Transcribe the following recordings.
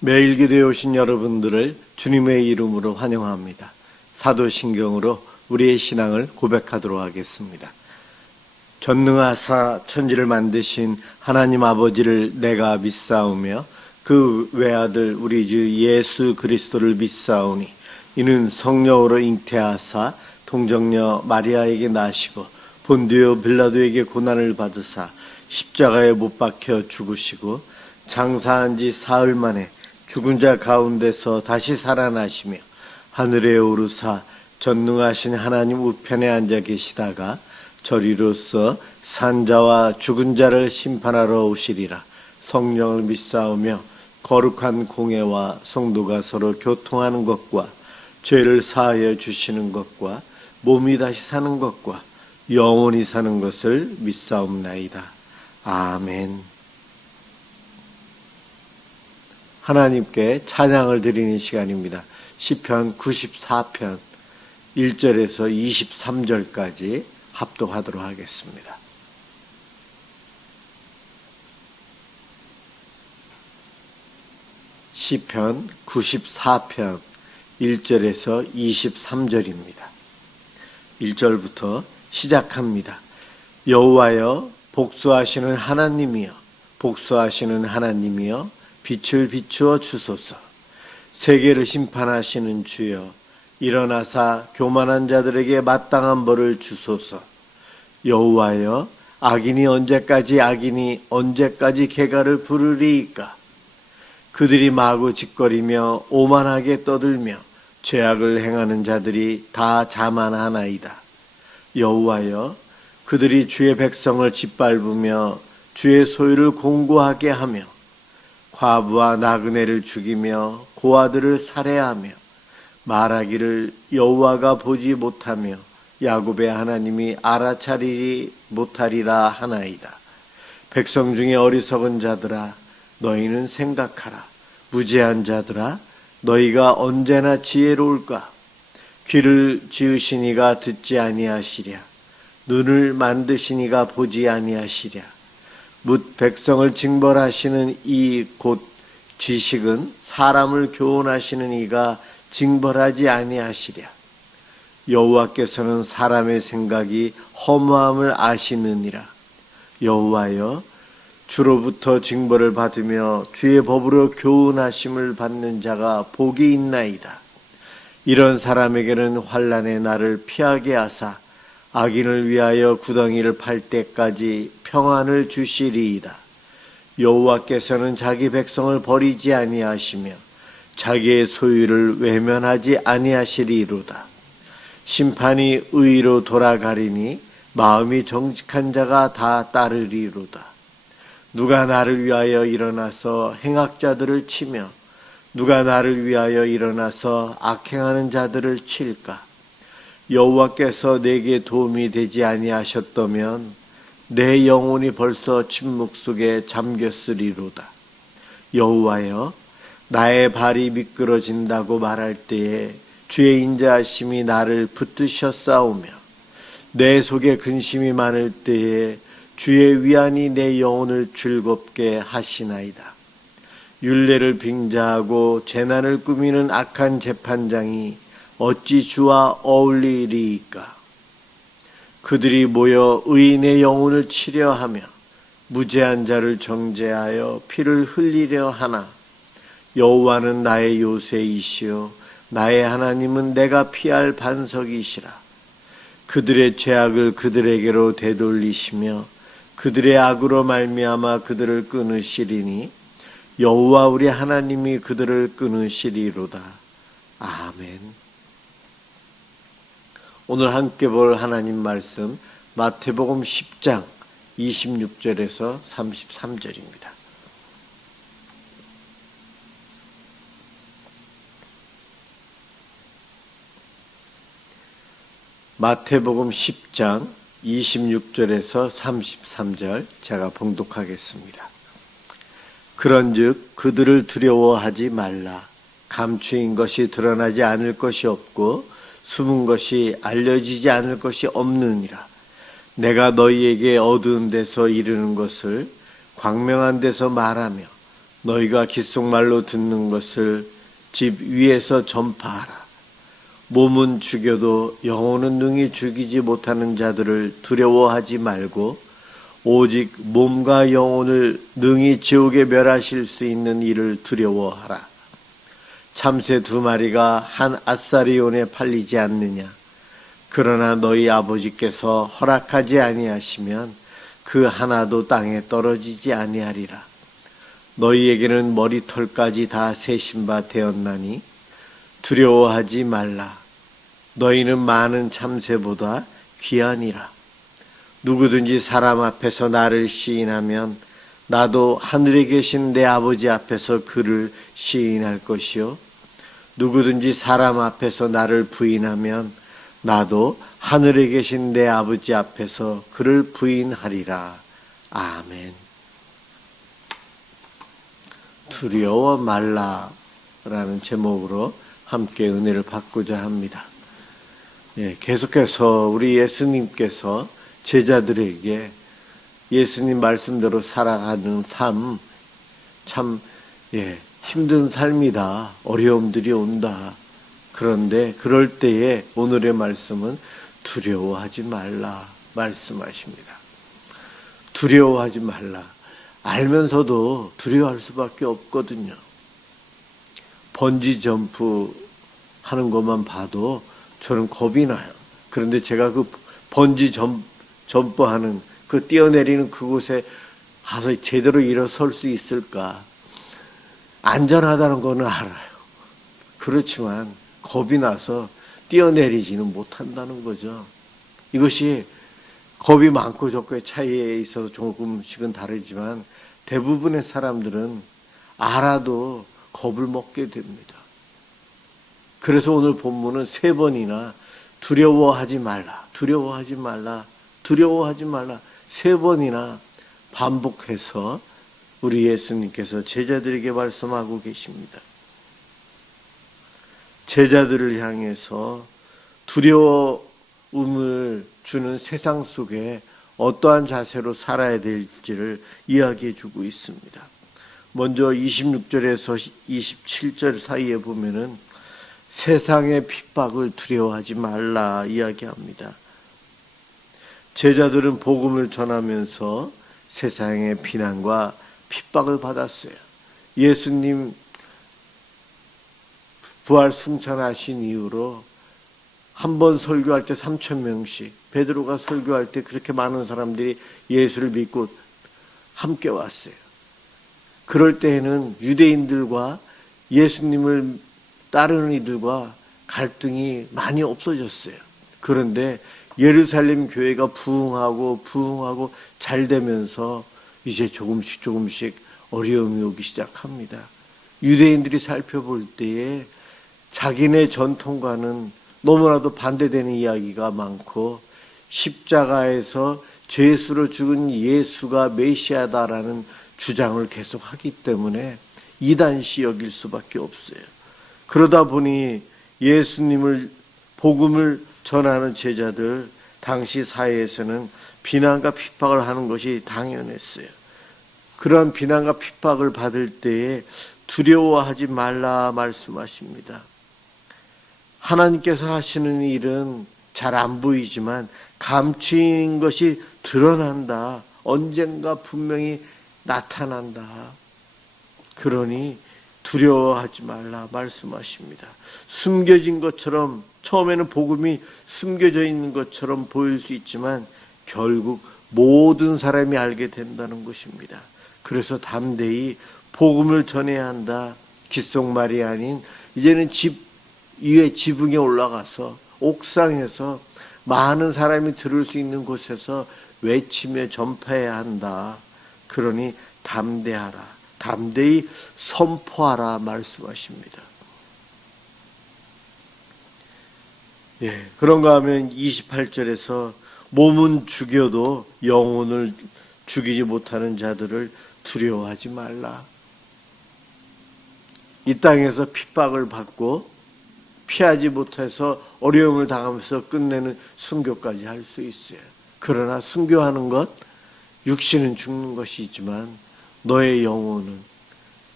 매일 기도에 오신 여러분들을 주님의 이름으로 환영합니다. 사도신경으로 우리의 신앙을 고백하도록 하겠습니다. 전능하사 천지를 만드신 하나님 아버지를 내가 믿사오며 그 외아들 우리 주 예수 그리스도를 믿사오니 이는 성령으로 잉태하사 동정녀 마리아에게 나시고 본디오 빌라도에게 고난을 받으사 십자가에 못 박혀 죽으시고 장사한 지 사흘 만에 죽은 자 가운데서 다시 살아나시며 하늘에 오르사 전능하신 하나님 우편에 앉아 계시다가 저리로서 산자와 죽은 자를 심판하러 오시리라. 성령을 믿사오며 거룩한 공회와 성도가 서로 교통하는 것과 죄를 사하여 주시는 것과 몸이 다시 사는 것과 영원히 사는 것을 믿사옵나이다. 아멘. 하나님께 찬양을 드리는 시간입니다. 시편 94편 1절에서 23절까지 합독하도록 하겠습니다. 시편 94편 1절에서 23절입니다. 1절부터 시작합니다. 여호와여 복수하시는 하나님이여 복수하시는 하나님이여 빛을 비추어 주소서. 세계를 심판하시는 주여 일어나사 교만한 자들에게 마땅한 벌을 주소서. 여호와여 악인이 언제까지 개가를 부르리이까. 그들이 마구 짓거리며 오만하게 떠들며 죄악을 행하는 자들이 다 자만하나이다. 여호와여 그들이 주의 백성을 짓밟으며 주의 소유를 공고하게 하며 과부와 나그네를 죽이며 고아들을 살해하며 말하기를 여호와가 보지 못하며 야곱의 하나님이 알아차리지 못하리라 하나이다. 백성 중에 어리석은 자들아 너희는 생각하라. 무지한 자들아 너희가 언제나 지혜로울까. 귀를 지으신 이가 듣지 아니하시랴. 눈을 만드신 이가 보지 아니하시랴. 뭇 백성을 징벌하시는 이 곧 지식은 사람을 교훈하시는 이가 징벌하지 아니하시랴. 여호와께서는 사람의 생각이 허무함을 아시느니라. 여호와여 주로부터 징벌을 받으며 주의 법으로 교훈하심을 받는 자가 복이 있나이다. 이런 사람에게는 환난의 날을 피하게 하사 악인을 위하여 구덩이를 팔 때까지 평안을 주시리이다. 여호와께서는 자기 백성을 버리지 아니하시며 자기의 소유를 외면하지 아니하시리로다. 심판이 의로 돌아가리니 마음이 정직한 자가 다 따르리로다. 누가 나를 위하여 일어나서 행악자들을 치며 누가 나를 위하여 일어나서 악행하는 자들을 칠까. 여호와께서 내게 도움이 되지 아니하셨다면 내 영혼이 벌써 침묵 속에 잠겼으리로다. 여호와여 나의 발이 미끄러진다고 말할 때에 주의 인자하심이 나를 붙드셨사오며 내 속에 근심이 많을 때에 주의 위안이 내 영혼을 즐겁게 하시나이다. 율례를 빙자하고 재난을 꾸미는 악한 재판장이 어찌 주와 어울리리이까. 그들이 모여 의인의 영혼을 치려 하며 무죄한 자를 정죄하여 피를 흘리려 하나. 여호와는 나의 요새이시요 나의 하나님은 내가 피할 반석이시라. 그들의 죄악을 그들에게로 되돌리시며 그들의 악으로 말미암아 그들을 끊으시리니 여호와 우리 하나님이 그들을 끊으시리로다. 아멘. 오늘 함께 볼 하나님 말씀 마태복음 10장 26절에서 33절입니다. 마태복음 10장 26절에서 33절 제가 봉독하겠습니다. 그런즉 그들을 두려워하지 말라. 감추인 것이 드러나지 않을 것이 없고 숨은 것이 알려지지 않을 것이 없느니라. 내가 너희에게 어두운 데서 이르는 것을 광명한 데서 말하며 너희가 귓속말로 듣는 것을 집 위에서 전파하라. 몸은 죽여도 영혼은 능히 죽이지 못하는 자들을 두려워하지 말고 오직 몸과 영혼을 능히 지옥에 멸하실 수 있는 이를 두려워하라. 참새 2마리가 한 아사리온에 팔리지 않느냐. 그러나 너희 아버지께서 허락하지 아니하시면 그 하나도 땅에 떨어지지 아니하리라. 너희에게는 머리털까지 다 세신 바 되었나니 두려워하지 말라. 너희는 많은 참새보다 귀하니라. 누구든지 사람 앞에서 나를 시인하면 나도 하늘에 계신 내 아버지 앞에서 그를 시인할 것이요. 누구든지 사람 앞에서 나를 부인하면 나도 하늘에 계신 내 아버지 앞에서 그를 부인하리라. 아멘. 두려워 말라라는 제목으로 함께 은혜를 받고자 합니다. 계속해서 우리 예수님께서 제자들에게 예수님 말씀대로 살아가는 삶, 참 힘든 삶이다. 어려움들이 온다. 그런데 그럴 때에 오늘의 말씀은 두려워하지 말라 말씀하십니다. 두려워하지 말라. 알면서도 두려워할 수밖에 없거든요. 번지 점프 하는 것만 봐도 저는 겁이 나요. 그런데 제가 그 번지 점프하는 그 뛰어내리는 그곳에 가서 제대로 일어설 수 있을까? 안전하다는 거는 알아요. 그렇지만 겁이 나서 뛰어내리지는 못한다는 거죠. 이것이 겁이 많고 적고의 차이에 있어서 조금씩은 다르지만 대부분의 사람들은 알아도 겁을 먹게 됩니다. 그래서 오늘 본문은 3번이나 두려워하지 말라, 두려워하지 말라, 두려워하지 말라 3번이나 반복해서 우리 예수님께서 제자들에게 말씀하고 계십니다. 제자들을 향해서 두려움을 주는 세상 속에 어떠한 자세로 살아야 될지를 이야기해 주고 있습니다. 먼저 26절에서 27절 사이에 보면은 세상의 핍박을 두려워하지 말라 이야기합니다. 제자들은 복음을 전하면서 세상의 비난과 핍박을 받았어요. 예수님 부활 승천하신 이후로 한 번 설교할 때 3,000명씩, 베드로가 설교할 때 그렇게 많은 사람들이 예수를 믿고 함께 왔어요. 그럴 때에는 유대인들과 예수님을 따르는 이들과 갈등이 많이 없어졌어요. 그런데 예루살렘 교회가 부흥하고 잘 되면서 이제 조금씩 어려움이 오기 시작합니다. 유대인들이 살펴볼 때에 자기네 전통과는 너무나도 반대되는 이야기가 많고 십자가에서 죄수로 죽은 예수가 메시아다라는 주장을 계속하기 때문에 이단시 여길 수밖에 없어요. 그러다 보니 예수님을 복음을 전하는 제자들 당시 사회에서는 비난과 핍박을 하는 것이 당연했어요. 그런 비난과 핍박을 받을 때에 두려워하지 말라 말씀하십니다. 하나님께서 하시는 일은 잘 안 보이지만 감추인 것이 드러난다. 언젠가 분명히 나타난다. 그러니 두려워하지 말라 말씀하십니다. 숨겨진 것처럼 처음에는 복음이 숨겨져 있는 것처럼 보일 수 있지만 결국 모든 사람이 알게 된다는 것입니다. 그래서 담대히 복음을 전해야 한다. 귓속말이 아닌 이제는 집 위에 지붕에 올라가서 옥상에서 많은 사람이 들을 수 있는 곳에서 외치며 전파해야 한다. 그러니 담대하라. 담대히 선포하라 말씀하십니다. 그런가 하면 28절에서 몸은 죽여도 영혼을 죽이지 못하는 자들을 두려워하지 말라. 이 땅에서 핍박을 받고 피하지 못해서 어려움을 당하면서 끝내는 순교까지 할 수 있어요. 그러나 순교하는 것, 육신은 죽는 것이지만 너의 영혼은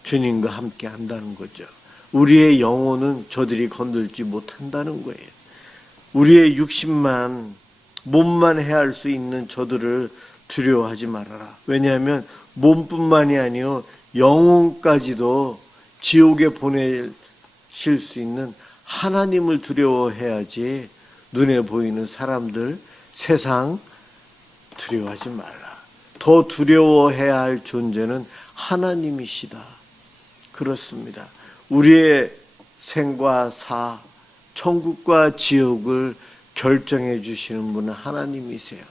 주님과 함께 한다는 거죠. 우리의 영혼은 저들이 건들지 못한다는 거예요. 우리의 육신만, 몸만 해할 수 있는 저들을 두려워하지 말아라. 왜냐하면 몸뿐만이 아니요 영혼까지도 지옥에 보내실 수 있는 하나님을 두려워해야지 눈에 보이는 사람들, 세상 두려워하지 말라. 더 두려워해야 할 존재는 하나님이시다. 그렇습니다. 우리의 생과 사, 천국과 지옥을 결정해 주시는 분은 하나님이세요.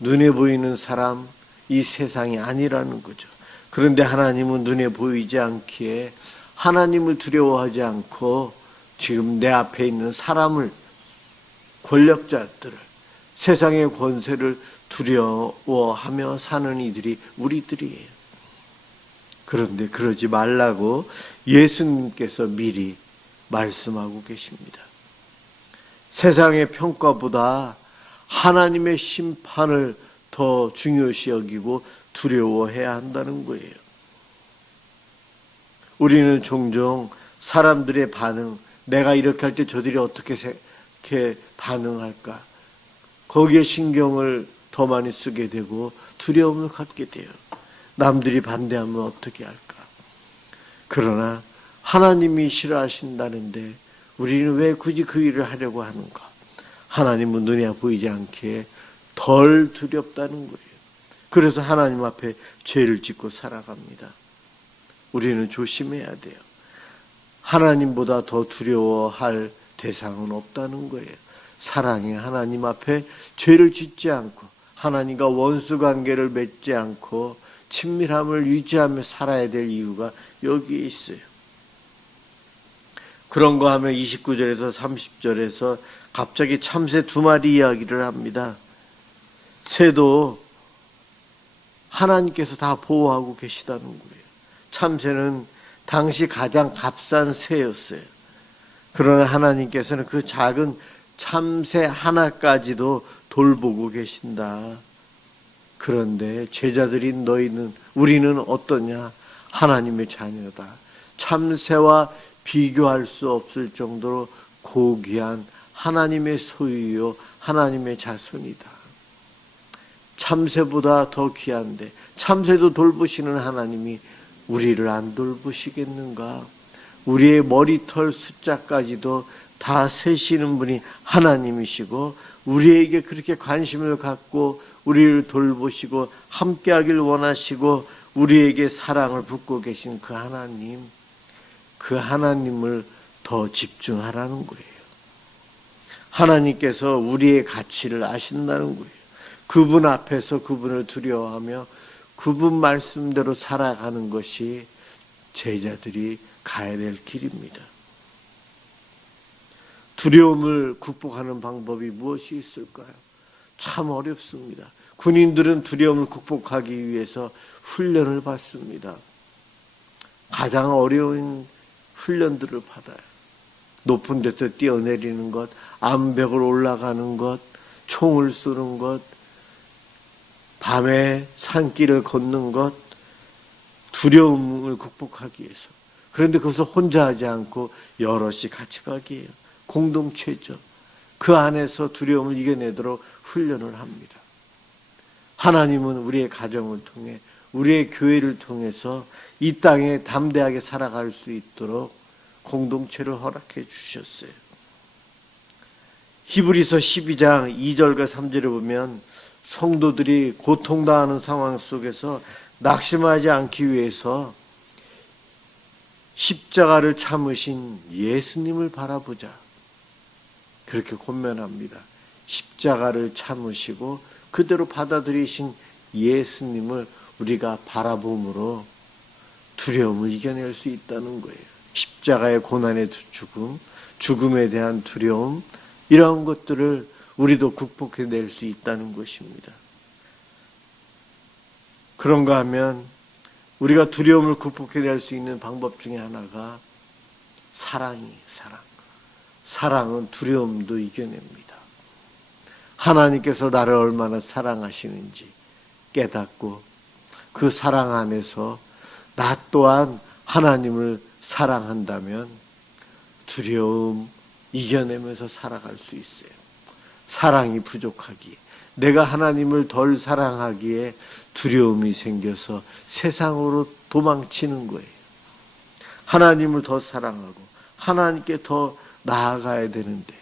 눈에 보이는 사람, 이 세상이 아니라는 거죠. 그런데 하나님은 눈에 보이지 않기에 하나님을 두려워하지 않고 지금 내 앞에 있는 사람을, 권력자들을, 세상의 권세를 두려워하며 사는 이들이 우리들이에요. 그런데 그러지 말라고 예수님께서 미리 말씀하고 계십니다. 세상의 평가보다 하나님의 심판을 더 중요시 여기고 두려워해야 한다는 거예요. 우리는 종종 사람들의 반응, 내가 이렇게 할 때 저들이 어떻게 반응할까? 거기에 신경을 더 많이 쓰게 되고 두려움을 갖게 돼요. 남들이 반대하면 어떻게 할까? 그러나 하나님이 싫어하신다는데 우리는 왜 굳이 그 일을 하려고 하는가? 하나님은 눈에 보이지 않게 덜 두렵다는 거예요. 그래서 하나님 앞에 죄를 짓고 살아갑니다. 우리는 조심해야 돼요. 하나님보다 더 두려워할 대상은 없다는 거예요. 사랑의 하나님 앞에 죄를 짓지 않고 하나님과 원수 관계를 맺지 않고 친밀함을 유지하며 살아야 될 이유가 여기에 있어요. 그런 거 하면 29절에서 30절에서 갑자기 참새 2마리 이야기를 합니다. 새도 하나님께서 다 보호하고 계시다는 거예요. 참새는 당시 가장 값싼 새였어요. 그러나 하나님께서는 그 작은 참새 하나까지도 돌보고 계신다. 그런데 제자들인 너희는, 우리는 어떠냐? 하나님의 자녀다. 참새와 비교할 수 없을 정도로 고귀한 하나님의 소유요 하나님의 자손이다. 참새보다 더 귀한데 참새도 돌보시는 하나님이 우리를 안 돌보시겠는가? 우리의 머리털 숫자까지도 다 세시는 분이 하나님이시고 우리에게 그렇게 관심을 갖고 우리를 돌보시고 함께하길 원하시고 우리에게 사랑을 붓고 계신 그 하나님, 그 하나님을 더 집중하라는 거예요. 하나님께서 우리의 가치를 아신다는 거예요. 그분 앞에서 그분을 두려워하며 그분 말씀대로 살아가는 것이 제자들이 가야 될 길입니다. 두려움을 극복하는 방법이 무엇이 있을까요? 참 어렵습니다. 군인들은 두려움을 극복하기 위해서 훈련을 받습니다. 가장 어려운 훈련들을 받아요. 높은 데서 뛰어내리는 것, 암벽을 올라가는 것, 총을 쏘는 것, 밤에 산길을 걷는 것, 두려움을 극복하기 위해서. 그런데 그것을 혼자 하지 않고 여럿이 같이 가기예요. 공동체죠. 그 안에서 두려움을 이겨내도록 훈련을 합니다. 하나님은 우리의 가정을 통해, 우리의 교회를 통해서 이 땅에 담대하게 살아갈 수 있도록 공동체를 허락해 주셨어요. 히브리서 12장 2절과 3절을 보면 성도들이 고통당하는 상황 속에서 낙심하지 않기 위해서 십자가를 참으신 예수님을 바라보자. 그렇게 권면합니다. 십자가를 참으시고 그대로 받아들이신 예수님을 우리가 바라봄으로 두려움을 이겨낼 수 있다는 거예요. 십자가의 고난의 죽음, 죽음에 대한 두려움, 이런 것들을 우리도 극복해낼 수 있다는 것입니다. 그런가 하면 우리가 두려움을 극복해낼 수 있는 방법 중에 하나가 사랑이에요. 사랑은 두려움도 이겨냅니다. 하나님께서 나를 얼마나 사랑하시는지 깨닫고 그 사랑 안에서 나 또한 하나님을 사랑한다면 두려움 이겨내면서 살아갈 수 있어요. 사랑이 부족하기에, 내가 하나님을 덜 사랑하기에 두려움이 생겨서 세상으로 도망치는 거예요. 하나님을 더 사랑하고 하나님께 더 나아가야 되는데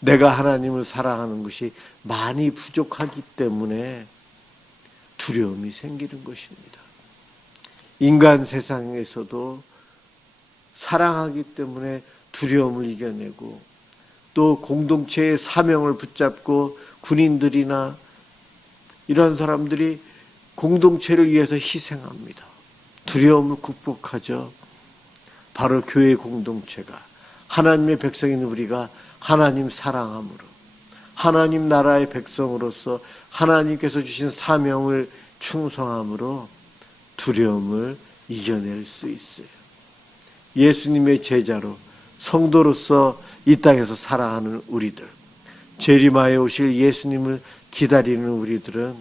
내가 하나님을 사랑하는 것이 많이 부족하기 때문에 두려움이 생기는 것입니다. 인간 세상에서도 사랑하기 때문에 두려움을 이겨내고 또 공동체의 사명을 붙잡고 군인들이나 이런 사람들이 공동체를 위해서 희생합니다. 두려움을 극복하죠. 바로 교회 공동체가 하나님의 백성인 우리가 하나님 사랑함으로 하나님 나라의 백성으로서 하나님께서 주신 사명을 충성함으로 두려움을 이겨낼 수 있어요. 예수님의 제자로 성도로서 이 땅에서 살아가는 우리들, 재림하에 오실 예수님을 기다리는 우리들은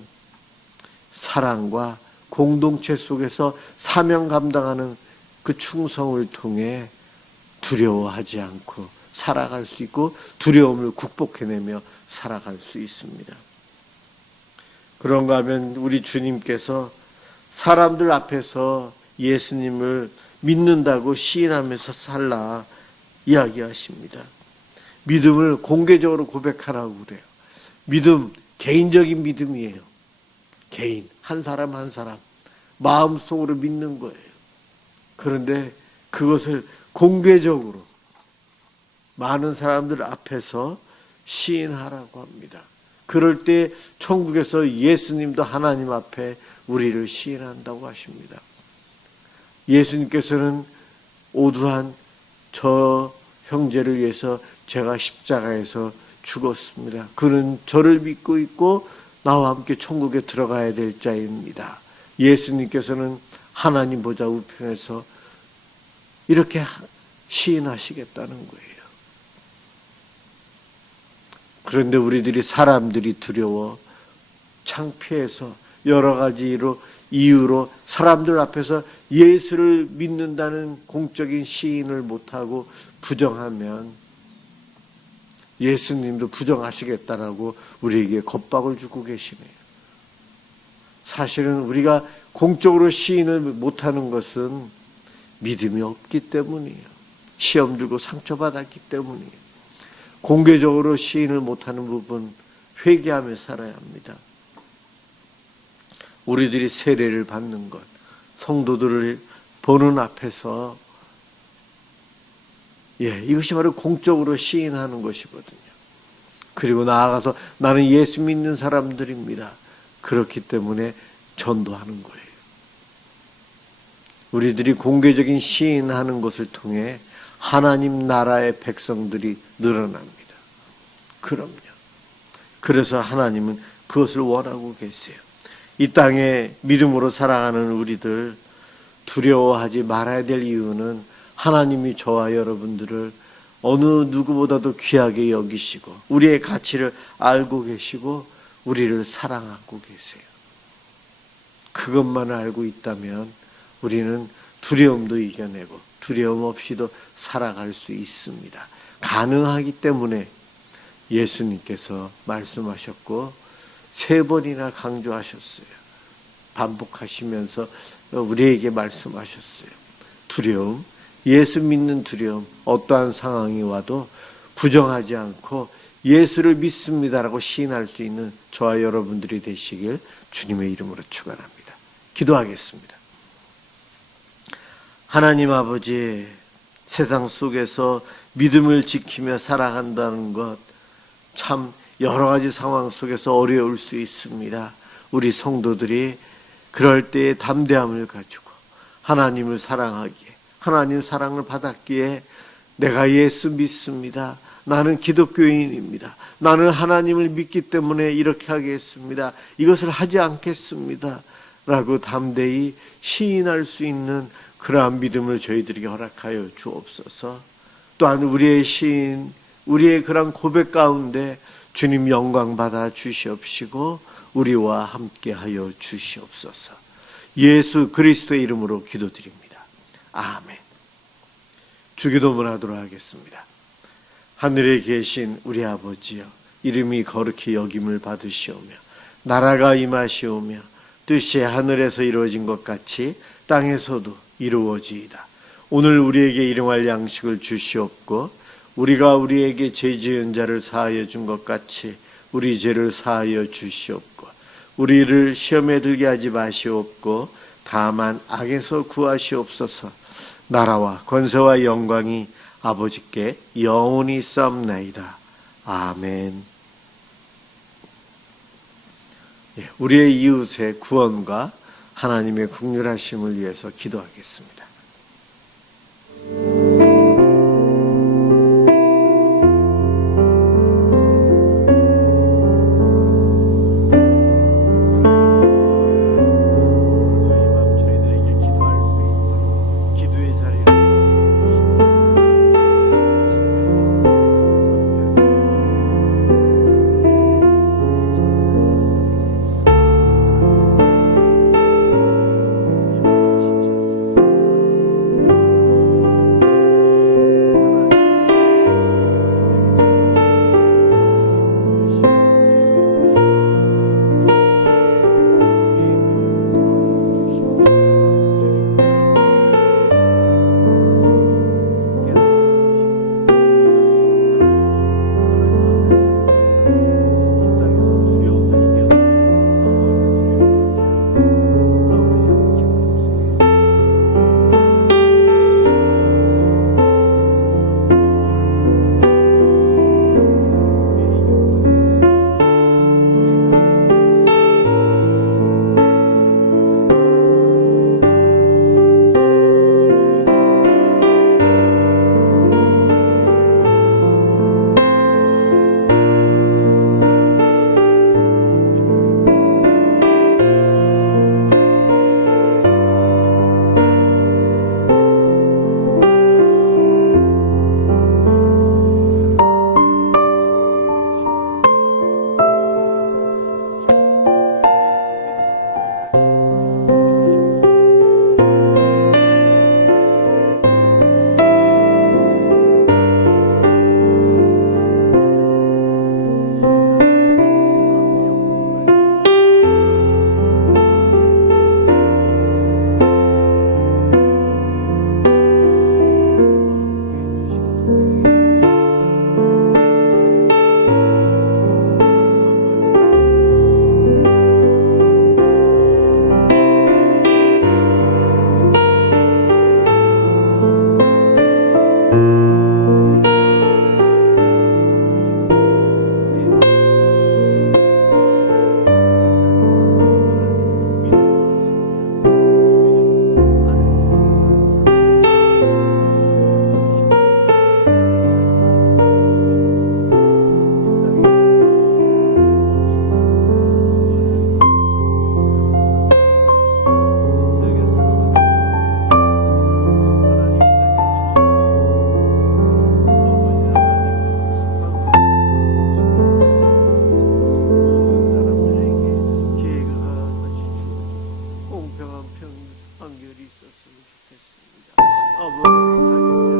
사랑과 공동체 속에서 사명 감당하는 그 충성을 통해 두려워하지 않고 살아갈 수 있고 두려움을 극복해내며 살아갈 수 있습니다. 그런가 하면 우리 주님께서 사람들 앞에서 예수님을 믿는다고 시인하면서 살라 이야기하십니다. 믿음을 공개적으로 고백하라고 그래요. 믿음, 개인적인 믿음이에요. 개인, 한 사람 한 사람 마음속으로 믿는 거예요. 그런데 그것을 공개적으로 많은 사람들 앞에서 시인하라고 합니다. 그럴 때 천국에서 예수님도 하나님 앞에 우리를 시인한다고 하십니다. 예수님께서는 오두한 저 형제를 위해서 제가 십자가에서 죽었습니다. 그는 저를 믿고 있고 나와 함께 천국에 들어가야 될 자입니다. 예수님께서는 하나님 보좌 우편에서 이렇게 시인하시겠다는 거예요. 그런데 우리들이 사람들이 두려워 창피해서 여러 가지로 이유로 사람들 앞에서 예수를 믿는다는 공적인 시인을 못하고 부정하면 예수님도 부정하시겠다라고 우리에게 겁박을 주고 계시네요. 사실은 우리가 공적으로 시인을 못하는 것은 믿음이 없기 때문이에요. 시험 들고 상처받았기 때문이에요. 공개적으로 시인을 못하는 부분 회개하며 살아야 합니다. 우리들이 세례를 받는 것, 성도들을 보는 앞에서 이것이 바로 공적으로 시인하는 것이거든요. 그리고 나아가서 나는 예수 믿는 사람들입니다. 그렇기 때문에 전도하는 거예요. 우리들이 공개적인 시인하는 것을 통해 하나님 나라의 백성들이 늘어납니다. 그럼요. 그래서 하나님은 그것을 원하고 계세요. 이 땅에 믿음으로 살아가는 우리들 두려워하지 말아야 될 이유는 하나님이 저와 여러분들을 어느 누구보다도 귀하게 여기시고 우리의 가치를 알고 계시고 우리를 사랑하고 계세요. 그것만 알고 있다면 우리는 두려움도 이겨내고 두려움 없이도 살아갈 수 있습니다. 가능하기 때문에 예수님께서 말씀하셨고 3번이나 강조하셨어요. 반복하시면서 우리에게 말씀하셨어요. 두려움, 예수 믿는 두려움, 어떠한 상황이 와도 부정하지 않고 예수를 믿습니다라고 시인할 수 있는 저와 여러분들이 되시길 주님의 이름으로 축원합니다. 기도하겠습니다. 하나님 아버지, 세상 속에서 믿음을 지키며 살아간다는 것 참 여러 가지 상황 속에서 어려울 수 있습니다. 우리 성도들이 그럴 때에 담대함을 가지고 하나님을 사랑하기에, 하나님 사랑을 받았기에 내가 예수 믿습니다. 나는 기독교인입니다. 나는 하나님을 믿기 때문에 이렇게 하겠습니다. 이것을 하지 않겠습니다. 라고 담대히 시인할 수 있는 그러한 믿음을 저희들에게 허락하여 주옵소서. 또한 우리의 시인, 우리의 그런 고백 가운데 주님 영광 받아 주시옵시고 우리와 함께하여 주시옵소서. 예수 그리스도의 이름으로 기도드립니다. 아멘. 주기도문 하도록 하겠습니다. 하늘에 계신 우리 아버지여, 이름이 거룩히 여김을 받으시오며 나라가 임하시오며 뜻이 하늘에서 이루어진 것 같이 땅에서도 이루어지이다. 오늘 우리에게 일용할 양식을 주시옵고 우리가 우리에게 죄 지은 자를 사하여 준 것 같이 우리 죄를 사하여 주시옵고 우리를 시험에 들게 하지 마시옵고 다만 악에서 구하시옵소서. 나라와 권세와 영광이 아버지께 영원히 있사옵나이다. 아멘. 우리의 이웃의 구원과 하나님의 긍휼하심을 위해서 기도하겠습니다. 한결이 있었으면 좋겠습니다. 아버지 가진